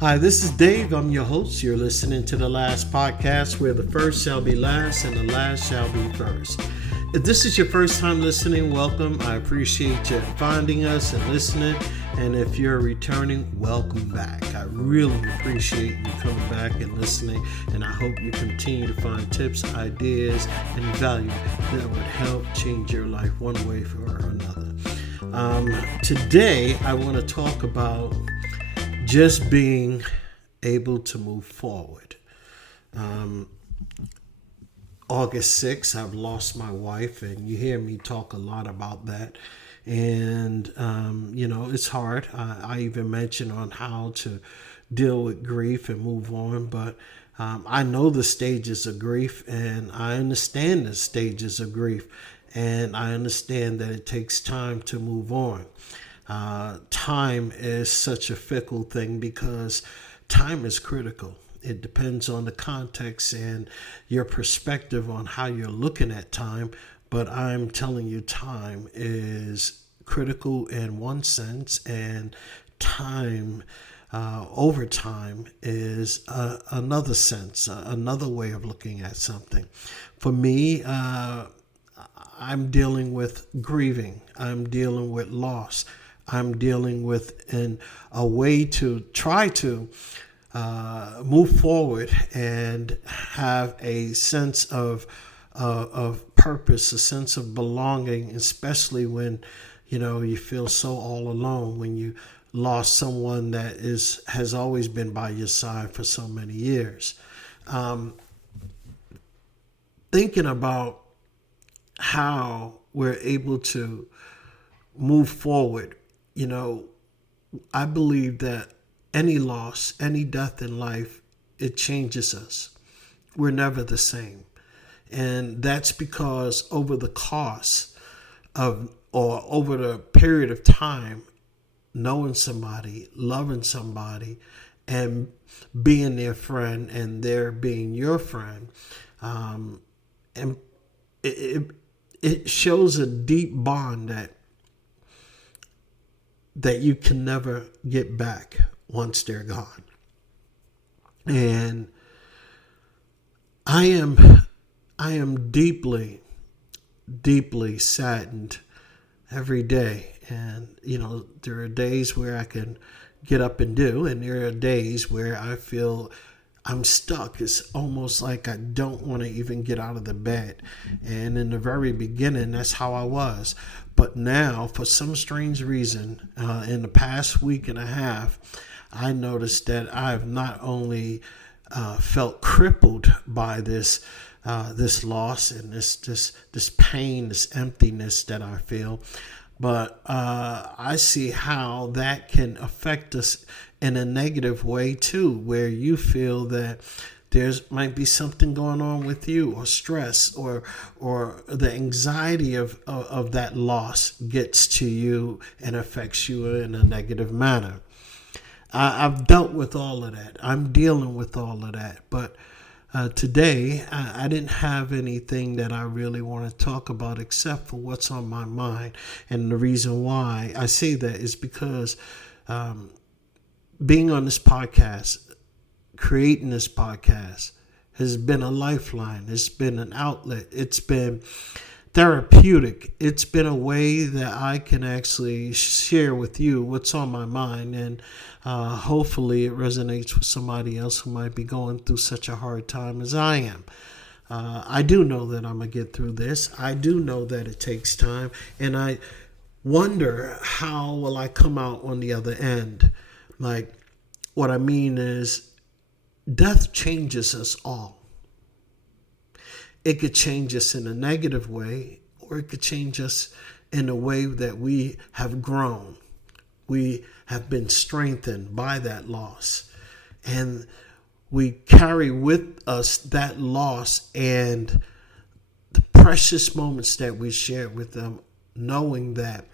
Hi, this is Dave. I'm your host. You're listening to the last podcast where the first shall be last and the last shall be first. If this is your first time listening, welcome. I appreciate you finding us and listening. And if you're returning, welcome back. I really appreciate you coming back and listening. And I hope you continue to find tips, ideas, and value that would help change your life one way or another. Today, I want to talk about just being able to move forward. August 6th, I've lost my wife, and you hear me talk a lot about that. And, it's hard. I even mentioned on how to deal with grief and move on, but I know the stages of grief, and I understand the stages of grief, and I understand that it takes time to move on. Time is such a fickle thing because time is critical. It depends on the context and your perspective on how you're looking at time. But I'm telling you, time is critical in one sense, and time over time is another sense, another way of looking at something. For me, I'm dealing with grieving. I'm dealing with loss. I'm dealing with a way to try to move forward and have a sense of purpose, a sense of belonging, especially when you feel so all alone, when you lost someone that has always been by your side for so many years. Thinking about how we're able to move forward. I believe that any loss, any death in life, it changes us. We're never the same. And that's because over the course of, or over the period of time, knowing somebody, loving somebody, and being their friend, and their being your friend, and it shows a deep bond that you can never get back once they're gone. And I am deeply, deeply saddened every day. And, there are days where I can get up and do, and there are days where I feel I'm stuck. It's almost like I don't want to even get out of the bed. And in the very beginning, that's how I was. But now, for some strange reason, in the past week and a half, I noticed that I've not only felt crippled by this loss and this pain, this emptiness that I feel, but I see how that can affect us in a negative way too, where you feel that might be something going on with you, or stress, or the anxiety of that loss gets to you and affects you in a negative manner. I've dealt with all of that. I'm dealing with all of that. But today, I didn't have anything that I really want to talk about except for what's on my mind. And the reason why I say that is because being on this podcast, creating this podcast, has been a lifeline. It's been an outlet. It's been therapeutic. It's been a way that I can actually share with you what's on my mind, and hopefully it resonates with somebody else who might be going through such a hard time as I am. I do know that I'm going to get through this. I do know that it takes time, and I wonder how will I come out on the other end. Like, what I mean is, death changes us all. It could change us in a negative way, or it could change us in a way that we have grown. We have been strengthened by that loss. And we carry with us that loss and the precious moments that we share with them, knowing that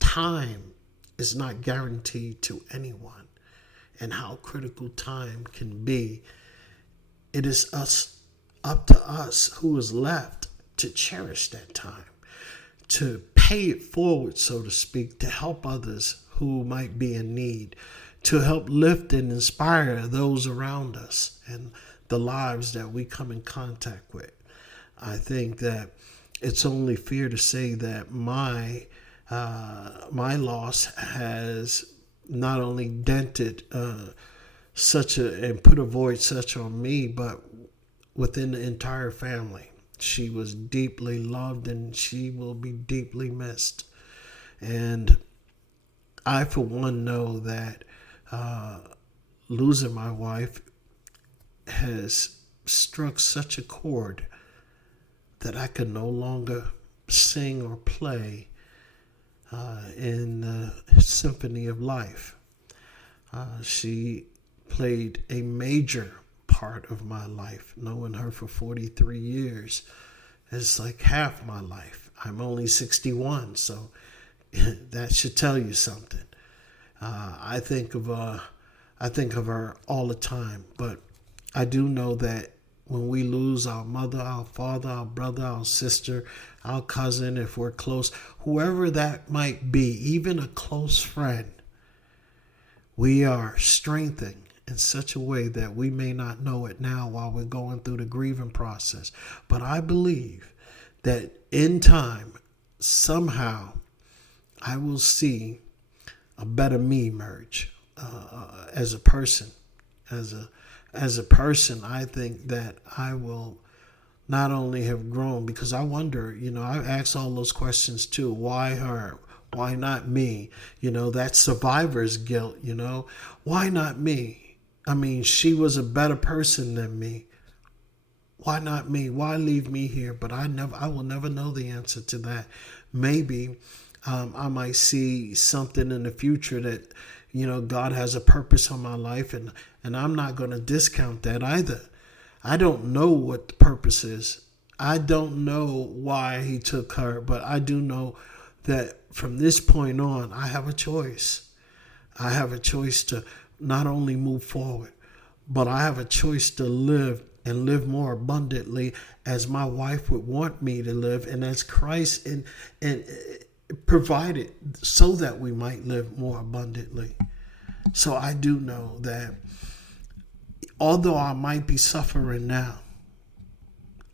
time is not guaranteed to anyone, and how critical time can be. It is up to us who is left to cherish that time, to pay it forward, so to speak, to help others who might be in need, to help lift and inspire those around us and the lives that we come in contact with. I think that it's only fair to say that my loss has not only dented and put a void such on me, but within the entire family. She was deeply loved and she will be deeply missed. And I, for one, know that losing my wife has struck such a chord that I can no longer sing or play in the symphony of life. She played a major part of my life. Knowing her for 43 years is like half my life. I'm only 61, so that should tell you something. I think of her all the time, but I do know that when we lose our mother, our father, our brother, our sister, our cousin, if we're close, whoever that might be, even a close friend, we are strengthened in such a way that we may not know it now while we're going through the grieving process. But I believe that in time, somehow, I will see a better me emerge as a person. As a person, I think that I will not only have grown, because I wonder, I ask all those questions too. Why her? Why not me? That survivor's guilt, Why not me? I mean, she was a better person than me. Why not me? Why leave me here? But I will never know the answer to that. Maybe I might see something in the future that, God has a purpose on my life, and I'm not going to discount that either. I don't know what the purpose is. I don't know why he took her, but I do know that from this point on, I have a choice. I have a choice to not only move forward, but I have a choice to live and live more abundantly as my wife would want me to live, and as Christ and provided so that we might live more abundantly. So I do know that although I might be suffering now,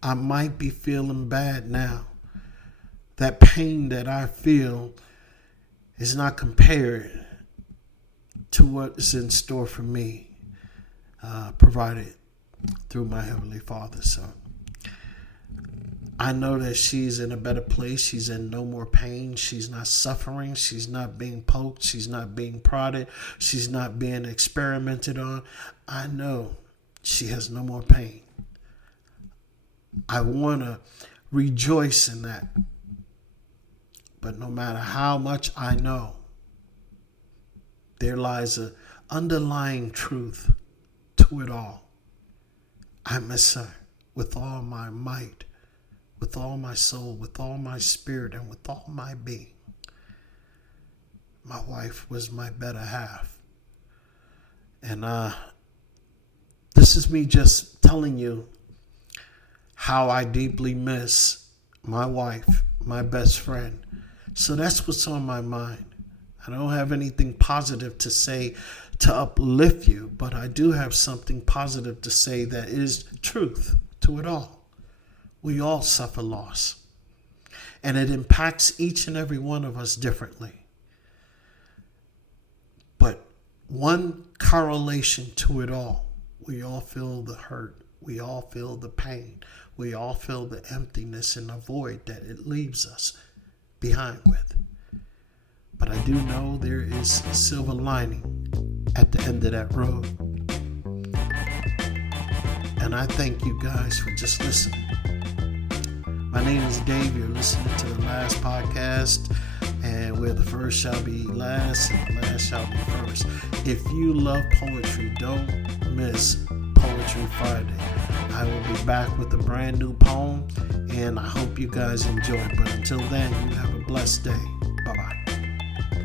I might be feeling bad now, that pain that I feel is not compared to what is in store for me, provided through my Heavenly Father. So I know that she's in a better place. She's in no more pain. She's not suffering. She's not being poked. She's not being prodded. She's not being experimented on. I know she has no more pain. I want to rejoice in that. But no matter how much I know, there lies an underlying truth to it all. I miss her with all my might, with all my soul, with all my spirit, and with all my being. My wife was my better half. And this is me just telling you how I deeply miss my wife, my best friend. So that's what's on my mind. I don't have anything positive to say to uplift you, but I do have something positive to say that is truth to it all. We all suffer loss, and it impacts each and every one of us differently. But one correlation to it all, we all feel the hurt. We all feel the pain. We all feel the emptiness and the void that it leaves us behind with. But I do know there is a silver lining at the end of that road. And I thank you guys for just listening. My name is Dave. You're listening to the last podcast, and where the first shall be last and the last shall be first. If you love poetry, don't miss Poetry Friday. I will be back with a brand new poem, and I hope you guys enjoy. But until then, you have a blessed day.